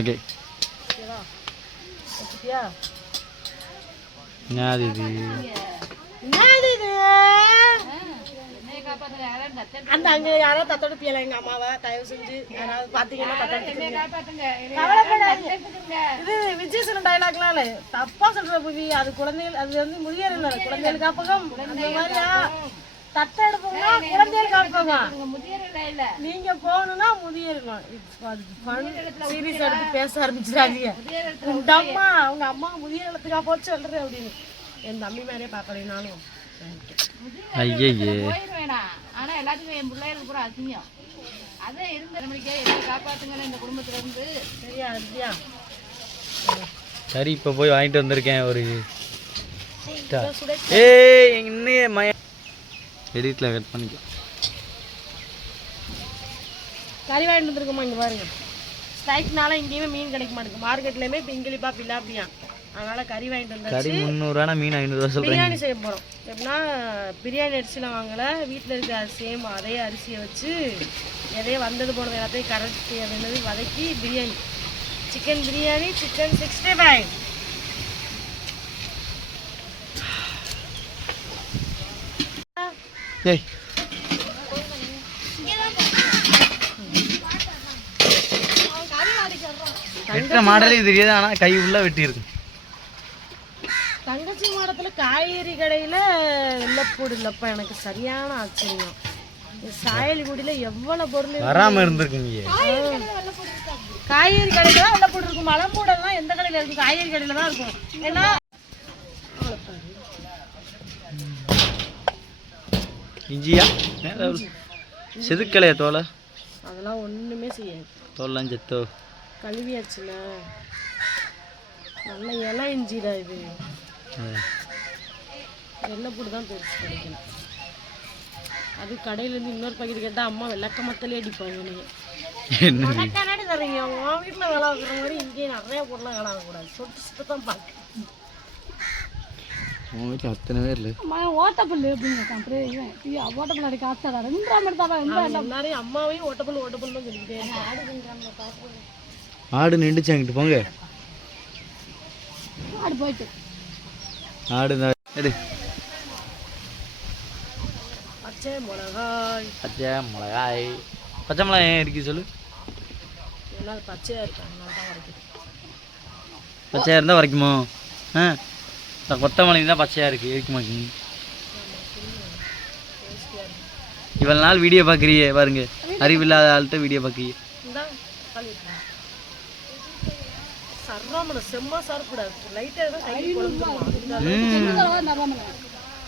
Okay என்னது இது? அந்த அங்க யாராவது தத்தெடுப்பியல எங்க அம்மாவை தயவு செஞ்சு யாராவது பாத்தீங்கன்னா இது விஜய் சொன்ன டைலாக்லாம் இல்ல தப்பா சொல்ற புவி. அது குழந்தைகள், அது வந்து முதியோர் இல்ல, குழந்தைகள் காப்பகம். அந்த மாதிரியா தட்டை எடுப்போம்னா குழந்தைகள் காப்பகம். நீங்க போகணும்னா முதியோர் சீரியஸ் எடுத்து பேச ஆரம்பிச்சிடாதீங்க. உங்க அம்மா அவங்க அம்மா முதியோர் இல்லத்துக்கா போச்சு சொல்றேன் அப்படின்னு என் தம்பி மாதிரியே பாக்கறேன் நானும். ஐயே ஆனா எல்லாத்துக்கும் என் பிள்ளைகளுக்கு பூரா அசிங்கம். அதே இருந்த என்ன காப்பாத்துங்க இந்த குடும்பத்துல இருந்து. சரியா இல்லையா? சரி இப்போ போய் வாங்கிட்டு வந்திருக்கேன் ஒரு ஏய் இன்னையே எடிட்டில் கட் பண்ணிக்கலாம். கறி வாங்கிட்டு வந்துருக்கோமா இங்கே பாருங்க. ஸ்ட்ரைக்னால இங்கேயுமே மீன் கிடைக்க மாட்டேங்குது. மார்க்கெட்லேயுமே பிங்கிலிப்பா பில்லாப்பியா. அதனால் கறி வாங்கிட்டு வந்து கறி 300 மீன் 500 சொல்கிறேன். பிரியாணி செய்ய போகிறோம். எப்படின்னா பிரியாணி அரிசிலாம் வாங்கலை, வீட்டில் இருக்க சேம் அதே அரிசியை வச்சு எதையோ வந்தது போனது எல்லாத்தையும் கரெக்ட் என்னது வதக்கி பிரியாணி, சிக்கன் பிரியாணி, சிக்கன் 65. ஏய் வெட்டுற மாடலே தெரியாது, ஆனால் கை உள்ள வெட்டி இருக்கு. தங்கச்சி மாடத்தில் காய்கறி கடையில் வெள்ளைப்பூடு இல்லைப்பா. எனக்கு சரியான ஆச்சரியம். சாயல்குடியில் எவ்வளோ பொருள் வராமல் இருந்திருக்குங்க. காய்கறி கடையில் தான் வெள்ளைப்பூடு இருக்கும். மலம்பூடெல்லாம் எந்த கடையில் இருக்கும்? காய்கறி கடையில் தான் இருக்கும். ஏன்னா இஞ்சியா செதுக்கலையா தோலை? அதெல்லாம் ஒன்றுமே செய்யாது. தோல்லாம் செத்தோ கழுவியாச்சுல. நல்ல இலை இஞ்சிடா இது. வெள்ளைப்பூடு தான் பெருசு கிடைக்கணும். அது கடையிலேருந்து இன்னொரு பாக்கெட் கேட்டால் அம்மா விளக்கமத்திலே அடிப்பாங்க. நீங்கள் விளக்கனாடி தரீங்க. உன் வீட்டில் வேலை வைக்கிற மாதிரி இங்கேயே நிறையா பொருளாக வேலை ஆகக்கூடாது. சொட்டு சுட்டு தான் பார்க்க. உன் வீட்டில் அத்தனை பேர் இல்லை. ஓட்டப்பள்ளி அப்படின்னு ஓட்டப்பள்ளி அடிக்க ஆச்சாரா 2 எல்லாரையும் அம்மாவையும் ஓட்டப்பள்ளி ஓட்டப்பள்ளி தான் சொல்லிக்கிட்டே. ஆடு நின்றுச்சு அங்கிட்டு போங்க. ஆடு போயிட்டு ஆடு எடு. பச்சை மிளகாய், பச்சை மிளகாய். பச்சை மிளகாய் ஏன் இருக்கு சொல்லு? எல்லாம் பச்சையாக இருக்கு, அதனால தான் வரைக்கும். பச்சையாக இருந்தால் வரைக்குமோ? கொத்தமல்லி தான் பச்சையாக இருக்குது, இருக்குமா? இவ்வளோ நாள் வீடியோ பார்க்குறியே பாருங்க, அறிவில்லாத ஆள்கிட்ட வீடியோ பார்க்குறியே. செம்ம சாப்பிடாது லைட்டாக தான்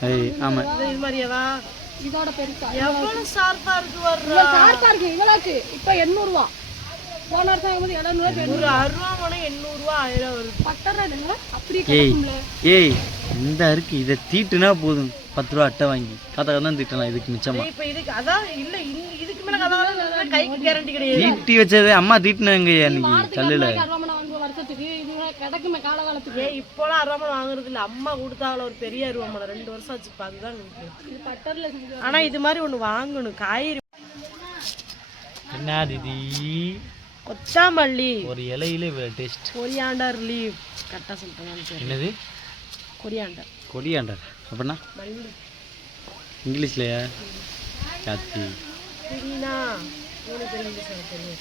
கை ஆமாம். இது மாதிரியேவா இதோட பெருசா எவ்வளோ ஷார்ப்பாக இருக்கு. வர்ற ஷார்ப்பாக இருக்கு இவளுக்கு. இப்போ 800 ரூபா. போன வருஷம் 700 ஒரு அருவாமனை 800 ரூபா 1000 வருது. 10 ரூபா அப்படியே. ஏய் இந்த இருக்கு, இதை தீட்டுனா போதும் 10 ரூபா அட்டை வாங்கி காத்தா தான் தீட்டலாம். இதுக்கு மிச்சமா இப்போ இதுக்கு அதான் இல்லை, இதுக்கு மேலே கதை கைக்கு கேரண்டி கிடையாது. தீட்டி வச்சது அம்மா தீட்டினாங்க அன்னைக்கு கல்லுல. வருஷத்துக்கு இது கிடைக்குமே காலகாலத்துக்கு. இப்போலாம் அருவாமனை வாங்குறது இல்லை, அம்மா கொடுத்தாங்கள ஒரு பெரிய அருவாமனை 2 வருஷம் ஆச்சு. அதுதான் பட்டர்ல. ஆனால் இது மாதிரி ஒன்று வாங்கணும். காய்கறி என்ன தீதி? கொத்தமல்லி ஒரு இலையில டேஸ்ட். கொரியாண்டர் லீவ் கரெக்டாக சொல்லிட்டேன். என்னது? கொரியாண்டர். கொரியாண்டர் அப்படின்னா இங்கிலீஷ்லையா? காத்தி புதினா. தெரியும்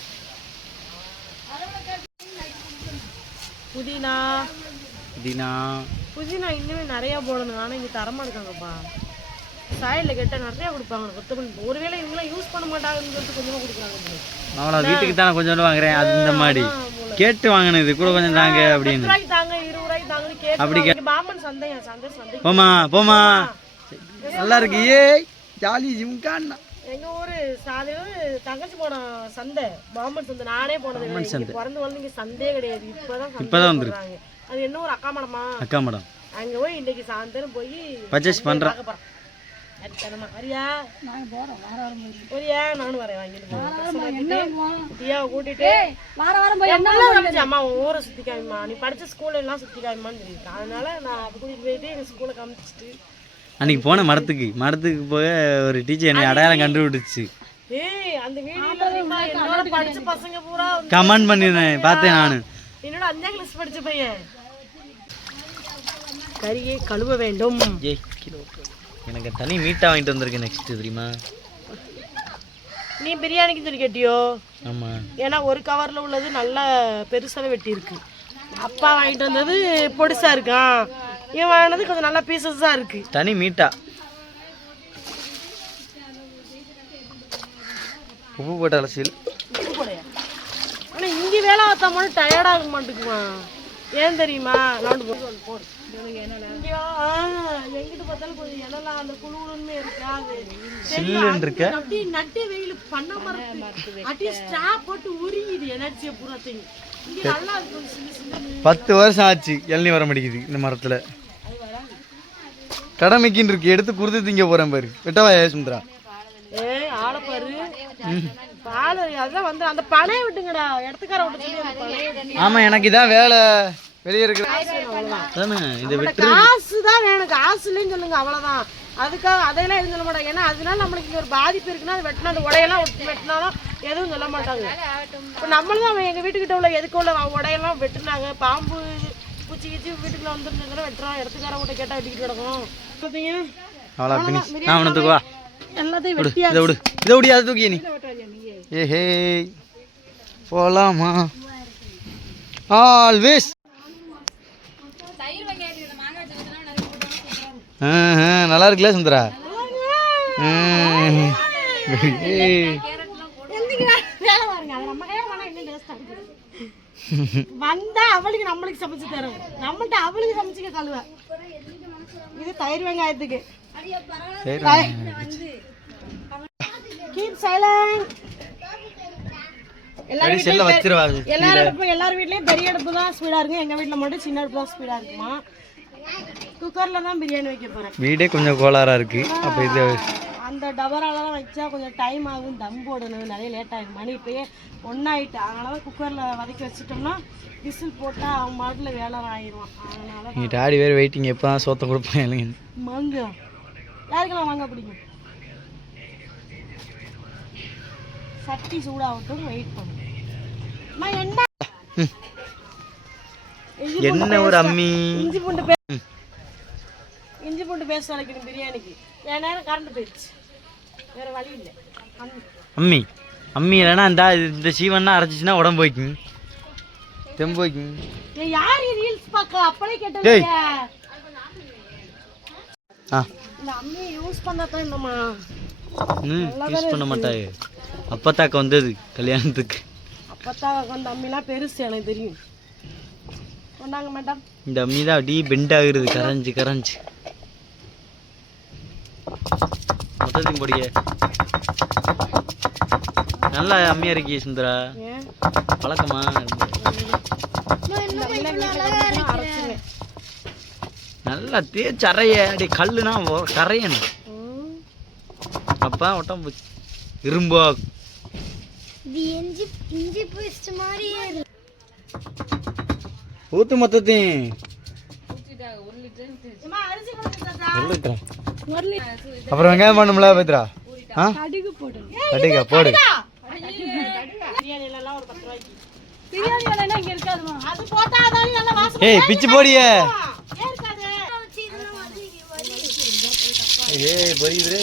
புதினா. புதினா புதினா இன்னுமே நிறையா போடணும். ஆனால் இங்கே தரமாக இருக்காங்கப்பா. சாயலில் கேட்டால் நிறையா கொடுப்பாங்க கொத்தமல்லி. ஒருவேளை இவங்களாம் யூஸ் பண்ண மாட்டாங்கன்னு சொல்லிட்டு கொஞ்சமாக கொடுக்குறாங்க. நான் வீட்டுக்கு தானே கொஞ்சோண்டு வாங்குறேன். அது இந்த மாதிரி கேட்டு வாங்கினது கூட கொஞ்சம் தாங்க அப்படின்னு. 10 ரூபாய்க்கு தாங்க, 20 ரூபாய்க்கு தாங்கன்னு கேட்டு அப்படி பாமன் சந்தை சந்தை. போமா போமா நல்லா இருக்கு. ஏ ஜாலி ஜிம்கான்னா எங்க ஊரு சாலையில தங்கச்சி போனோம் சந்தை, பாம்பன் சந்தை. நானே போனது பிறந்து வந்து இங்க சந்தையே கிடையாது. இப்பதான் வந்துருக்காங்க. அது என்ன ஒரு அக்கா மடமா? அக்கா மடம். அங்க போய் இன்னைக்கு சாயந்தரம் போய் பர்ச்சேஸ் பண்றேன். வரியா? நாங்க போறோம். வாரம் வரியா? நானும் வரேன். வாங்கிட்டு தியாவை கூட்டிட்டு வாரம் போய் அம்மா ஊரை சுத்தி காமிமா, நீ படிச்ச ஸ்கூல்ல எல்லாம் சுத்தி காமிமான்னு சொல்லியிருக்கேன். அதனால நான் கூட்டிட்டு போயிட்டு எங்க ஸ்கூலை காமிச்சிட்டு அன்னைக்கு போன மடத்துக்கு போக ஒரு டீச்சர் என்னை அடையாளம் கண்டுபிடிச்சு. ஏய் அந்த வீடியோல தெரியுமா என்னோட படிச்ச பசங்க பூரா கமெண்ட் பண்ணிருந்தேன் பார்த்தேன் நான். என்னோட 5ஆம் கிளாஸ் படிச்ச பையன். கறியை கழுவ வேண்டும். ஏய் கிலோ எனக்கு தனி மீட்டா வாங்கிட்டு வந்திருக்கேன் நெக்ஸ்ட் தெரியுமா? நீ பிரியாணிக்கு சொல்லி கேட்டியோ? ஆமா. ஏன்னா ஒரு கவர்ல உள்ளது நல்ல பெருசாவே வெட்டி இருக்கு. அப்பா வாங்கிட்டு வந்தது பொடிசா இருக்கான். இவன் வாங்கினது கொஞ்சம் நல்லா பீசஸா இருக்கு. தனி மீட்டா. உப்பு போட்ட அலசியல். உப்பு போடையா? ஆனா இங்க வேலை பார்த்தா மட்டும் டயர்ட் ஆக மாட்டேங்குமா? ஏன் தெரியுமா? போடு. எங்கிட்ட பார்த்தாலும் கொஞ்சம் இனலாம் அந்த குழுவுமே இருக்காது. நட்டு வெயில் பண்ண மரத்து அப்படியே ஸ்ட்ரா போட்டு உரியுது எனர்ஜியை பூராத்தையும். இங்க நல்லா இருக்கு. 10 வருஷம் ஆச்சு இளநீ வர மாட்டேங்குது இந்த மரத்துல. கடமைக்குன்னு இருக்கு எடுத்து குடுத்து திங்க போறேன் பாரு. வெட்டவாயா சுந்தரா? ஏய் ஆளை பாரு. பால் அதான் வந்து அந்த பனையை விட்டுங்கடா. இடத்துக்கார விட்டு சொல்லி. ஆமா எனக்கு இதான் வேலை. வெளியே இருக்கிற காசு தான் வேணும். காசு இல்லைன்னு சொல்லுங்க அவ்வளவுதான். அதுக்காக அதையெல்லாம் எதுவும் சொல்ல மாட்டாங்க. ஏன்னா அதனால நம்மளுக்கு ஒரு பாதிப்பு இருக்குன்னா அது வெட்டினா அந்த உடையெல்லாம் வெட்டினாலும் எதுவும் சொல்ல மாட்டாங்க. இப்போ நம்மளும் தான் எங்கள் வீட்டுக்கிட்ட உள்ள எதுக்கு உள்ள உடையெல்லாம் வெட்டினாங்க. பாம்பு பூச்சி கீச்சி வீட்டுக்குள்ள வந்துருந்தாங்கன்னா வெட்டுறோம். இடத்துக்கார கூட கேட்டால் வெட்டிக்கிட்டு கிடக்கும். பார்த்தீங்கன்னா எல்லாத்தையும் வெட்டியா இதை விடி அதை தூக்கி நீ. ஏஹே போலாமா? ஆல்வேஸ் நல்லா இருக்குல்ல சுந்தரா? வந்தா அவளுக்கு நம்மளுக்கு சமைச்சு தரும். நம்மள்ட்ட அவளுக்கு சமைச்சுக்க கழுவ. இது தயிர் வெங்காயத்துக்கு. எல்லாரும் வீட்லயும் பெரிய அடுப்பு தான் ஸ்பீடா இருக்கு. எங்க வீட்டுல மட்டும் சின்ன அடுப்பு தான் ஸ்பீடா இருக்குமா. குக்கர்ல தான் பிரியாணி வைக்க போறேன். வீடே கொஞ்சம் கோளாறா இருக்கு. அப்ப இது அந்த டபராலாம் வச்சா கொஞ்சம் டைம் ஆகும். தம் போடணும். நிறைய லேட் ஆகும். மணி இப்பயே 1 ஆயிட்டு. அதனால குக்கர்ல வதக்கி வச்சுட்டோம்னா விசில் போட்டா அவன் மாட்டுல வேலை ஆயிடுவான். அதனால நீ டாடி வேற வெயிட்டிங் எப்பதான் சோத்த கொடுப்பேன் இல்லைங்க. மங்க யாருக்கெல்லாம் வாங்க பிடிக்கும். சட்டி சூடாகட்டும். வெயிட் பண்ணு. என்ன ஒரு அம்மி. இஞ்சி பூண்டு பேஸ்ட் அரைக்கணும் பிரியாணிக்கு. என் நேரம் கரண்ட் போயிடுச்சு. வேற வழி இல்லை. அம்மி இல்லைன்னா இந்த சீவன்னா அரைச்சிச்சுன்னா உடம்பு வைக்கும். தெம்பு வைக்கும். யார் ரீல்ஸ் பார்க்க அப்படியே கேட்டீங்க. இந்த அம்மியை யூஸ் பண்ணாதான் என்னம்மா யூஸ் பண்ண மாட்டாங்க. அப்பத்தாக்க வந்தது கல்யாணத்துக்கு. அப்பத்தாக்க வந்த அம்மிலாம் பெருசு எனக்கு தெரியும். சொன்னாங்க மேடம். இந்த அம்மி தான் அப்படியே பெண்ட் ஆகுறது. கரைஞ்சு மொத்தத்தையும் போடிய. நல்லா அம்மியா இருக்கீ சுந்தரா. பழக்கமா? நல்லா தேய்ச்சி அறைய. அப்படியே கல்லுனா கரையணும். அப்பா ஒட்டம் போச்சு. இரும்பா ஊத்து மொத்தத்தையும். அப்புறம் வெங்காயம் பண்ணும்ல பத்ரா? கடுகா போடு. ஏய் பிச்சு போடிய. ஏய் பொரியுது.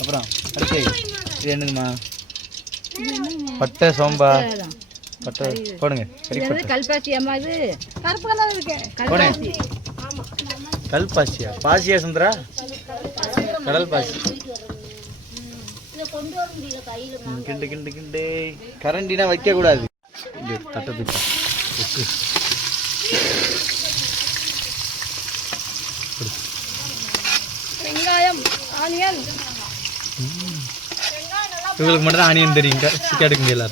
அப்புறம் அடுத்து இது என்னதுமா? பட்டை சோம்பா. பட்டை போடுங்க. கல்பாசி அம்மா. இது கருப்பு கலர் இருக்கு. கல்பாசியா? பாசியா சுந்தரா? கடல் பாசி. கிண்டு கிண்டு கிண்டு. கரண்டினா வைக்க கூடாது. தட்டத்துக்கு வெங்காயம் ஆனியன். இவங்களுக்கு மட்டும் தான் ஆனியன் தெரியும். சிக்காடுக்கு முடியல.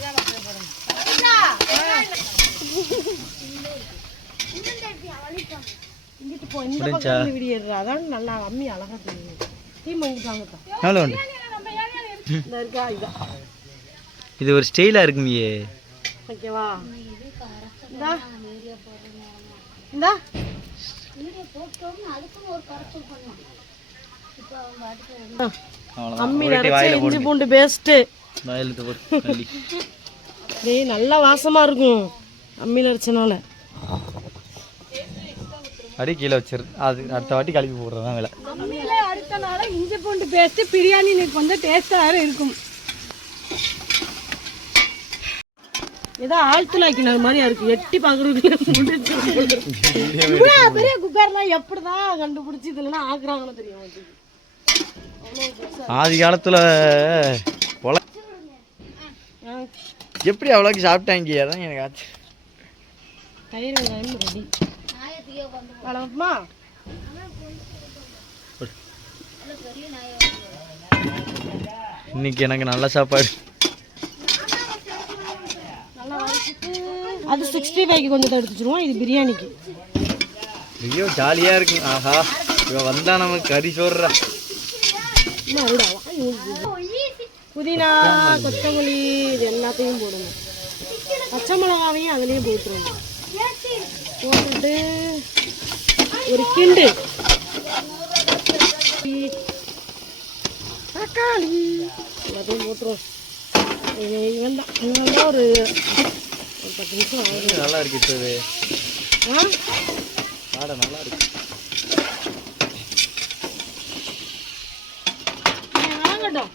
அதான் நல்லா அம்மி அழகா தெரியும். இது ஒரு ஸ்டைலா இருக்குமியே. ஓகேவா? இந்தா அம்மி அரைச்ச இஞ்சி பூண்டு பேஸ்ட் வயலுக்கு போட்டு நல்லி டேய் நல்லா வாசமாக இருக்கும் அம்மியில் அரைச்சனால. அடி கீழே வச்சிரு, அது அடுத்த வாட்டி கழுவி போடுறதான் வேலை. அம்மியில் அரைச்சனால இஞ்சி பூண்டு பேஸ்ட்டு பிரியாணி கொஞ்சம் டேஸ்ட்டாக இருக்கும். ஏதோ ஆழ்த்துல ஆக்கினது மாதிரியா இருக்கு, எட்டி பார்க்குறதுல பெரிய குக்கர்லாம் எப்படிதான் கண்டுபிடிச்சி இதெல்லாம் ஆக்குறாங்கன்னு தெரியும். ஆதி காலத்தில் எப்படி அவ்வளோக்கு சாப்பிட்டாங்க, அதான் எனக்கு ஆச்சு. தயிர் வெங்காயம் ரெடி. வளர்மா இன்னைக்கு எனக்கு நல்ல சாப்பாடு. அது 65க்கு கொஞ்சம் எடுத்து வச்சுருவோம், இது பிரியாணிக்கு. ஐயோ ஜாலியாக இருக்கு. ஆஹா இவன் வந்தா நமக்கு கறி சோறுறா. புதினா கொத்தமல்லி இது எல்லாத்தையும் போடணும். பச்சை மிளகாவையும் அதுலேயும் போட்டுருவோம். போட்டுட்டு ஒரு கிண்டு தக்காளி எல்லாத்தையும் போட்டுருவோம். இவன் தான் ஒரு 10 நிமிஷம் ஆகுது. நல்லா இருக்கு இது. ஆடை நல்லா இருக்கு. வாங்கட்டும்.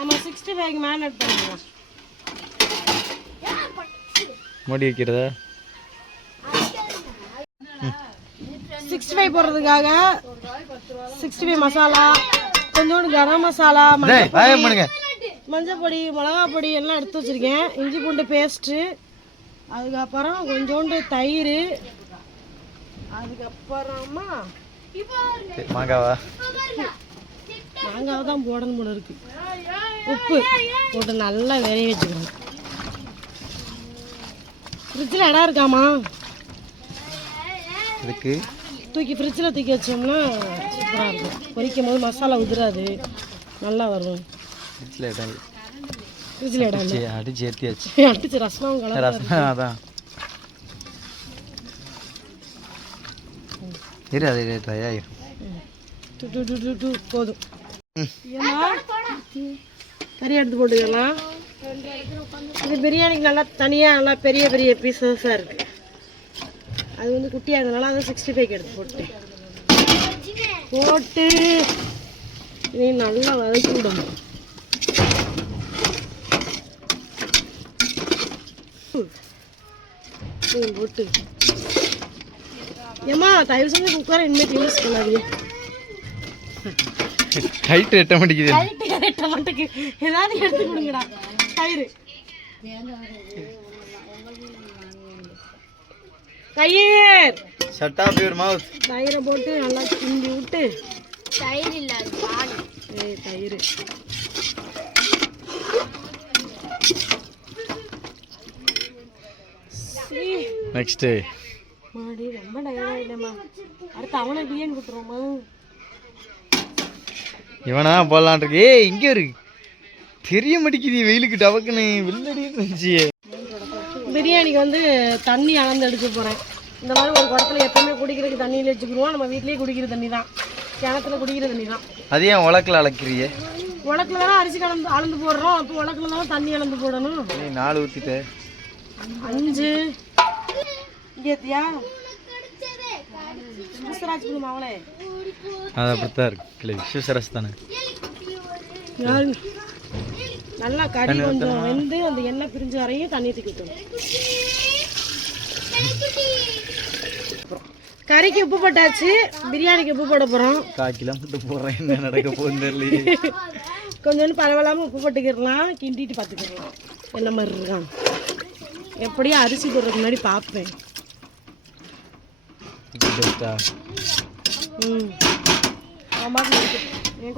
நம்ம 65க்கு மேரினேட் பண்ணிடுவோம். மூடி வைக்கிறதா? 65 போடுறதுக்காக 65 மசாலா, கொஞ்சோண்டு கரம் மசாலா, மஞ்சள் பொடி, மிளகா பொடி எல்லாம் எடுத்து வச்சுருக்கேன். இஞ்சி பூண்டு பேஸ்ட்டு, அதுக்கப்புறம் கொஞ்சோண்டு தயிர், அதுக்கப்புறமா மாங்காவா மாங்காவை தான் போடணும் போல இருக்கு. உப்பு போட்டு நல்லா வேலையை வச்சுக்கணும். ஃப்ரிட்ஜில் இடம் இருக்காமா? இருக்கு. தூக்கி ஃப்ரிட்ஜில் தூக்கி வச்சோம்னா சூப்பராக இருக்கும். பொரிக்கும் போது மசாலா உதிராது, நல்லா வரும். ஃப்ரிட்ஜில் இடம் இல்லை. ஃப்ரிட்ஜில் இடம் இல்லை. அடிச்சு ஏற்றியாச்சு. அடிச்சு ரசம் கலர். ரசம் அதான் இரு, அது ட்ரை ஆகிடும். போதும். கறி எடுத்து போட்டுக்கலாம். இது பிரியாணிக்கு நல்லா தனியாக நல்லா பெரிய பெரிய பீசஸாக இருக்குது. அது வந்து குட்டியாக இருந்தனால அதை 65க்கு எடுத்து போட்டு இதை நல்லா வதக்கி விடணும். போட்டு ஏம்மா தயவு செஞ்சு குக்கரை இனிமேல் யூஸ் பண்ணாதீங்க. ஹைட் எட்ட மாட்டேங்குது. ஹைட் எட்ட மாட்டேங்குது. ஏதாவது எடுத்து கொடுங்கடா. தயிர் தயிர் ஷட் ஆஃப் யுவர் மவுத். தயிரை போட்டு நல்லா கிண்டி விட்டு. தயிர் இல்லை, பால். தயிர் நெக்ஸ்ட் மாடி ரொம்ப டயர்டாயிட்டேம்மா. அடுத்து அவனை பிரியாணி கொடுத்துருவோமா? இவனா போடலான் இருக்கு. ஏய் இங்கே இருக்கு, தெரிய மாட்டேங்குது வெயிலுக்கு டபக்குன்னு வெள்ளடி இருந்துச்சு. பிரியாணிக்கு வந்து தண்ணி அளந்து எடுக்க போகிறேன். இந்த மாதிரி ஒரு குடத்துல எப்பவுமே குடிக்கிறதுக்கு தண்ணியில் வச்சுக்கிடுவோம். நம்ம வீட்லேயே குடிக்கிற தண்ணி தான், கிணத்துல குடிக்கிற தண்ணி தான். அது ஏன் உலக்கில் அளக்கிறிய? உலக்கில் தானே அரிசி அளந்து போடுறோம். அப்போ உலக்கில் தானே தண்ணி அளந்து போடணும். நீ 4 ஊற்றிட்ட 5 இங்கேத்தியா சுசராஜ் பண்ணுமா அவளே? அது அப்படித்தான் இருக்கு. சுசரஸ் தானே. நல்லா கறி கொஞ்சம் வெந்து அந்த எண்ணெய் பிரிஞ்சு வரையும் தண்ணி தூக்கிட்டோம். கறிக்கு உப்பு போட்டாச்சு, பிரியாணிக்கு உப்பு போட போகிறோம். 1/4 கிலோ மட்டும் போடுறேன், என்ன நடக்க போகுதுன்னு தெரியல. கொஞ்சோண்டு பரவாயில்லாமல் உப்பு போட்டுக்கிடலாம், கிண்டிட்டு பார்த்துக்கிடலாம் என்ன மாதிரி இருக்கான். எப்படியும் அரிசி போடுறதுக்கு முன்னாடி பார்ப்பேன். ஆமாம்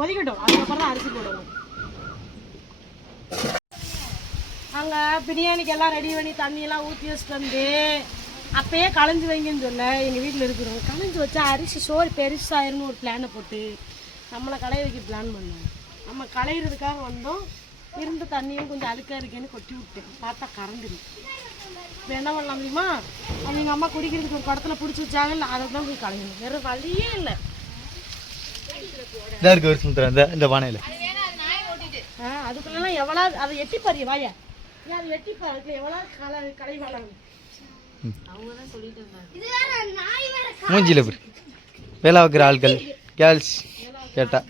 கொதிக்கட்டும், அதுக்கப்புறம் தான் அரிசி போடணும். அங்கே பிரியாணிக்கு எல்லாம் ரெடி பண்ணி தண்ணியெல்லாம் ஊற்றி வச்சுட்டு வந்து அப்பயே களைஞ்சி வைங்கன்னு சொல்ல எங்கள் வீட்டில் இருக்கிறோம். களைஞ்சி வச்சா அரிசி சோறு பெருசாயிருன்னு ஒரு பிளானை போட்டு நம்மளை களைய வைக்க பிளான் பண்ணோம். நம்ம களையிறதுக்காக வந்தோம். இருந்த தண்ணியும் கொஞ்சம் அழுக்காக இருக்கேன்னு கொட்டி விட்டேன். பார்த்தா கறந்துடும். இப்போ என்ன பண்ணலாம் முடியுமா? அது எங்கள் அம்மா குடிக்கிறதுக்கு ஒரு குடத்துல பிடிச்சி வச்சாங்கல்ல, அதை தான் போய் களையணும். வேறு வழியே இல்லை. இந்த பானையில் அதுக்குள்ளலாம் எவ்வளோ அதை எட்டி பாரு வாயா ஏன் அதை எட்டி பாரு அதுக்குள்ள எவ்வளோ கடை வாழாங்க அவங்க தான் சொல்லிட்டு இருந்தாங்க மூஞ்சியில் வேலை வைக்கிற ஆட்கள் கேர்ள்ஸ் கேட்டா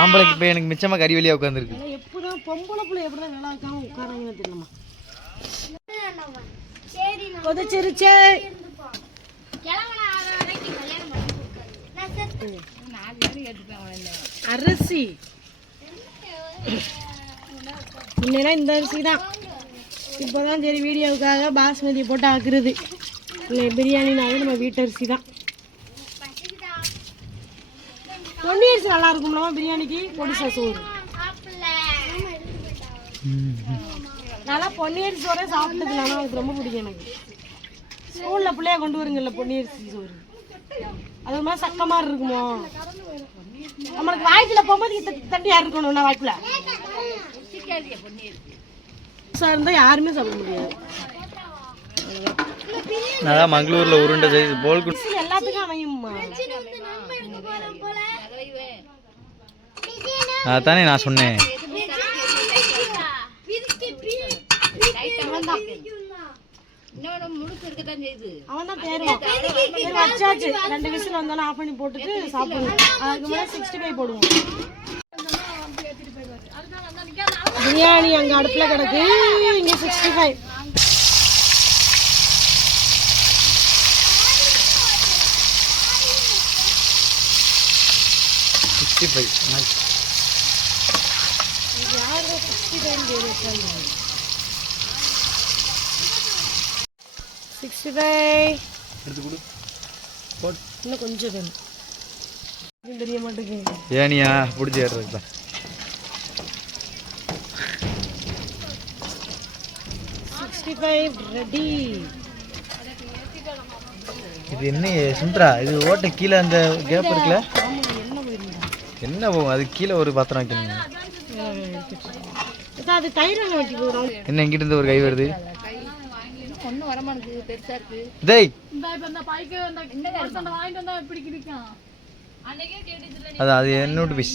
ஆம்பளைக்கு இப்போ எனக்கு மிச்சமாக கறி வெளியாக உட்காந்துருக்கு. எப்படிதான் பொம்பளை பிள்ளை எப்படிதான் வேலை வைக்காம உட்காராங்கன்னு தெரியலம்மா. கொதிச்சிருச்சே அரிசி முன்னெல்லாம் இந்த அரிசி தான். இப்போதான் சரி வீடியோவுக்காக பாஸ்மதி போட்டு ஆக்குறது. இல்லை பிரியாணினாவே நம்ம வீட்டு அரிசி தான். பொன்னி அரிசி நல்லா இருக்கும்ல பிரியாணிக்கு பொடிசா சோறு. நல்லா பொன்னி அரிசி சோறே சாப்பிட்டதுல எனக்கு ரொம்ப பிடிக்கும். எனக்கு ஸ்கூலில் பிள்ளைய கொண்டு வருங்கல்ல பொன்னி அரிசி சோறு அது ஒரு மாதிரி சக்க மாதிரி இருக்குமோ. நம்மளுக்கு வாய்க்குள்ள போகும்போது தண்டியா இருக்கணும்னா வாய்க்குள்ள இருந்தால் யாருமே சாப்பிட முடியாது. நல்லா மங்களூரில் உருண்டை செய்து போல் எல்லாத்துக்கும் அமையும்மா. அதானே நான் சொன்னேன். அவன் தான் தேருவான். வச்சாச்சு 2 விசில் வந்தாலும் ஆஃப் பண்ணி போட்டுட்டு சாப்பிடுவோம். அதுக்கு மேலே 65 போடுவோம். பிரியாணி அங்கே அடுப்பில் கிடக்கு, இங்கே 65. இன்னும் கொஞ்சம் வேணும். தெரிய மாட்டேங்குது ஏனியா பிடிச்சி ஏறுறதுல 65 ரெடி. இது என்ன சுந்தரா, இது ஓட்ட கீழே அந்த கேப் இருக்குல்ல, என்ன போகும் அது கீழே ஒரு பாத்திரம் வைக்கணும். அது தயிர் வெட்டி போகிறோம். என்ன இங்கிட்ட இருந்து ஒரு கை வருது. ஒன்றும் வரமானது பெருசா இருக்கு. டேய் அதான் அது என்னோட பீஸ்.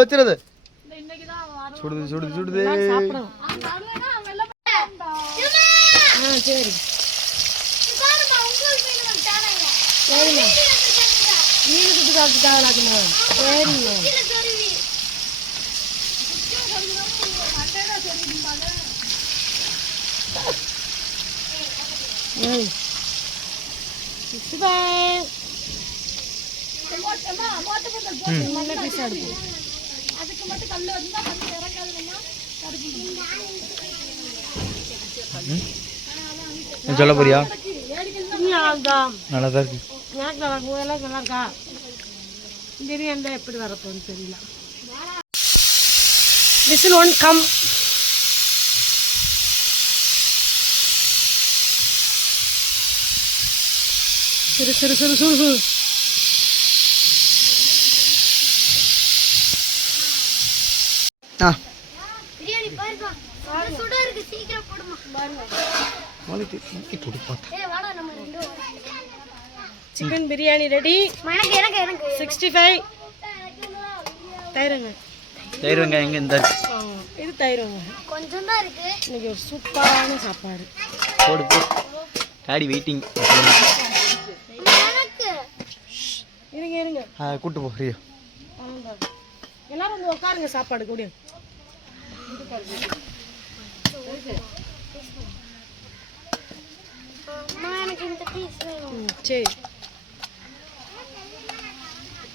வச்சுறது சுடுது சுடுது சுடுது. சரி சரிம்மா மீன் சுட்டு சாப்பிட்டுக்காகலாக்குமா. சரிங்க சொல்ல போறியா? நல்லா தான் இருக்கு. எனக்கு நல்லா இருக்கா பிரியாணி எப்படி வரப்போன்னு தெரியல. Whistle 1 come. சரி சரி சரி சரி சரி. பிரியாணி பாருங்க சுட இருக்கு, சீக்கிரம் போடுமா. Chicken biryani ready. எனக்கு 65 தயிரங்க. தயிர் வெங்காயம் எங்க இந்த இது தயிரங்க கொஞ்சம் தான் இருக்கு. இன்னைக்கு ஒரு சூப்பரான சாப்பாடு. போடு போ. Daddy waiting. எனக்கு இருங்க இருங்க. கூட்டு போ ரியோ. எல்லாரும் வந்து உட்காருங்க சாப்பாடு கூட. எனக்கு இந்த பீஸ் வேணும். சரி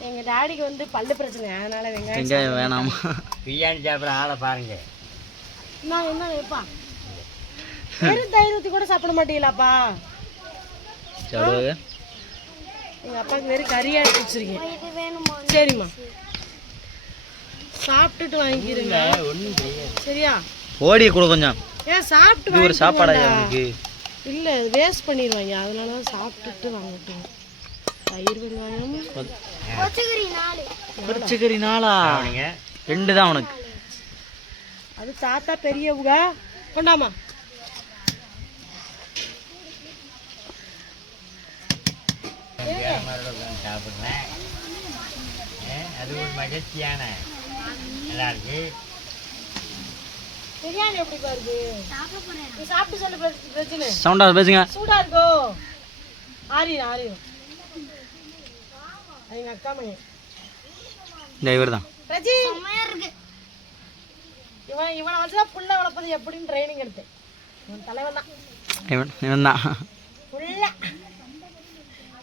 எங்கள் டாடிக்கு வந்து பல்லு பிரச்சனை, அதனால வெங்காயம் வேணாமா. பிரியாணி சாப்பிட்ற ஆளை பாருங்க. நான் என்ன வைப்பா வெறும் தயிர் ஊற்றி கூட சாப்பிட மாட்டீங்களாப்பா? சாப்பிடுவாங்க. எங்கள் அப்பாவுக்கு வெறும் கறியாக எடுத்து வச்சிருக்கேன். இது வேணுமா? சரிம்மா சாப்பிட்டுட்டு வாங்கிக்கிறீங்க. சரியா ஓடிய கூட கொஞ்சம். ஏன் சாப்பிட்டு இது ஒரு சாப்பாடா உங்களுக்கு? இல்லை வேஸ்ட் பண்ணிடுவாங்க, அதனால தான் சாப்பிட்டுட்டு வாங்கட்டும். தயிர் வெங்காயம் கொச்சக்கறி 4. பொரிச்சக்கறி 4ஆ? 2 தான் உனக்கு. அது தாத்தா பெரியவங்க கொண்டாமா. சாப்பிட்றேன் அது ஒரு மகிழ்ச்சியான நல்லா இருக்கு. பிரியாணி எப்படி பாருது நீ சாப்பிட்டு சொல்லு பிரச்சனை சவுண்டா பேசுங்க. சூடா இருக்கோ ஆரியும் எங்க அக்கா மணி இந்த இவர் தான் ரஜி செம்மையா இருக்கு. இவனை வச்சுதான் புள்ள வளர்ப்பது எப்படின்னு ட்ரைனிங் எடுத்தேன். இவன் தலைவன் தான் இவன் தான்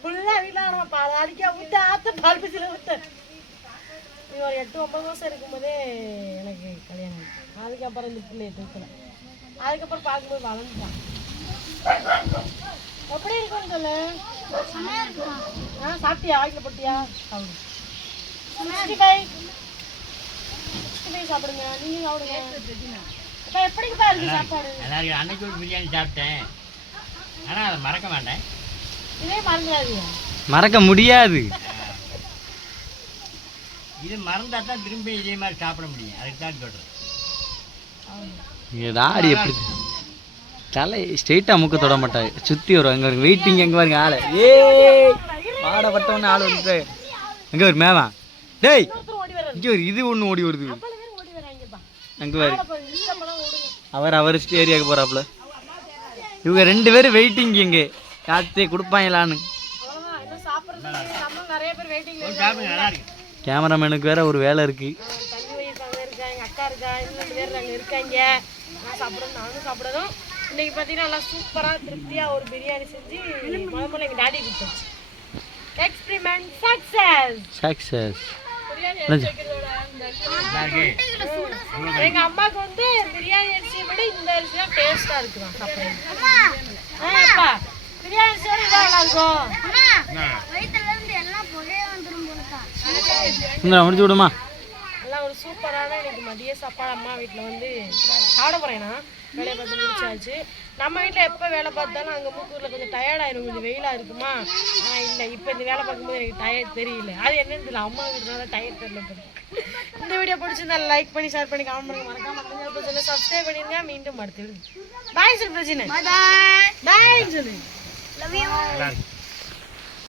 புள்ள வீட்டில் நம்ம பால் அடிக்க விட்டு ஆற்ற பால் பிசில விட்டு நீ ஒரு 8-9 வருஷம் இருக்கும்போதே எனக்கு கல்யாணம் ஆச்சு. அதுக்கப்புறம் இந்த பிள்ளையை தூக்கலை. அதுக்கப்புறம் பார்க்கும்போது வளர்ந்துட்டான். எப்படி இருக்குன்னு சொல்லு. செம்மையா இருக்குமா? சாப்பிட்டியா வாய்க்கில் போட்டியா சாப்பிடு. 65 சாப்பிடுங்க. நீங்க சாப்பிடுங்க. அப்போ எப்படிப்பா இருக்கு சாப்பாடு? நல்லா இருக்கு. அன்னைக்கு ஒரு பிரியாணி சாப்பிட்டேன், ஆனால் அதை மறக்க மாட்டேன். இதே மறந்துடாதீங்க. மறக்க முடியாது. இது மறந்தா தான் திரும்பி இதே மாதிரி சாப்பிட முடியும். அதுக்கு தான் சொல்கிறேன். இங்கே தாடி எப்படி தலை ஸ்ட்ரெயிட்டாக மூக்க தொட மாட்டாரு, சுற்றி வரும். எங்கே வருங்க வெயிட்டிங், எங்கே வருங்க ஆளை ஏ பாடப்பட்டவொன்னே ஆள் வந்துட்டு எங்கே வரும் மேவா டேய் ஓடி வர இங்கே ஒரு இது ஒன்று ஓடி வருது. பல பேர் ஓடி வராங்கப்பா. அங்கே வரு இல்லப்பெல்லாம் ஓடுங்க. அவர் ஏரியாவுக்கு போகிறாப்புல. இவங்க 2 பேரும் வெயிட்டிங் இங்கே காத்தே கொடுப்பாங்களான்னு. அவ்வளவுதான். இன்னும் சாப்பிட்றதுக்கு நம்ம நிறைய பேர் வெயிட்டிங்ல ஒரு சாப்பிடுங்க, நல்லா இருக்கு. கேமராமேனுக்கு வேற ஒரு வேலை இருக்குது. தண்ணி வயசாக இருக்கா, எங்கள் அக்கா இருக்கா, இன்னும் 2 பேர் அங்கே இருக்காங்க. நான் சாப்பிடணும், நானும் சாப்பிடணும். இன்னைக்கு பார்த்தீங்கன்னா நல்லா சூப்பராக திருப்தியாக ஒரு பிரியாணி செஞ்சு முதல்ல எங்கள் டாடி கொடுத்துருச்சு. Experiment success. பிரியாணி அரிசி வைக்கிறதோட நல்லா இருக்கு. எங்கள் அம்மாவுக்கு வந்து பிரியாணி அரிசியை விட இந்த அரிசி தான் டேஸ்ட்டாக இருக்குதான் சாப்பிட்றது. அப்பா பிரியாணி அரிசியோட இதாக நல்லா இருக்கும். அண்ணா, வயித்துல இருந்து எல்லாம் புகையே வந்துரும் போலக்கா. முடிச்சு விடுமா. எல்லாம் ஒரு சூப்பரான இன்னைக்கு மதிய சாப்பாடு அம்மா வீட்டில் வந்து சாப்பிட போகிறேன்னா வேலையை பார்த்து முடிச்சாச்சு. நம்ம வீட்டில் எப்போ வேலை பார்த்தாலும் அங்கே மூக்கூரில் கொஞ்சம் டயர்டாயிரும், கொஞ்சம் வெயிலாக இருக்குமா. ஆனால் இல்லை, இப்போ இந்த வேலை பார்க்கும்போது எனக்கு டயர்ட் தெரியல. அது என்னன்னு தெரியல, அம்மா வீட்டுனால டயர்ட் தெரியல. இந்த வீடியோ பிடிச்சிருந்தா லைக் பண்ணி ஷேர் பண்ணி கமெண்ட் பண்ணுங்க. மறக்காம சப்ஸ்கிரைப் பண்ணிருங்க. மீண்டும் அடுத்து பாய் சொல்லு பிரச்சனை. பாய் சொல்லு. Love you. நல்லா இருக்கு.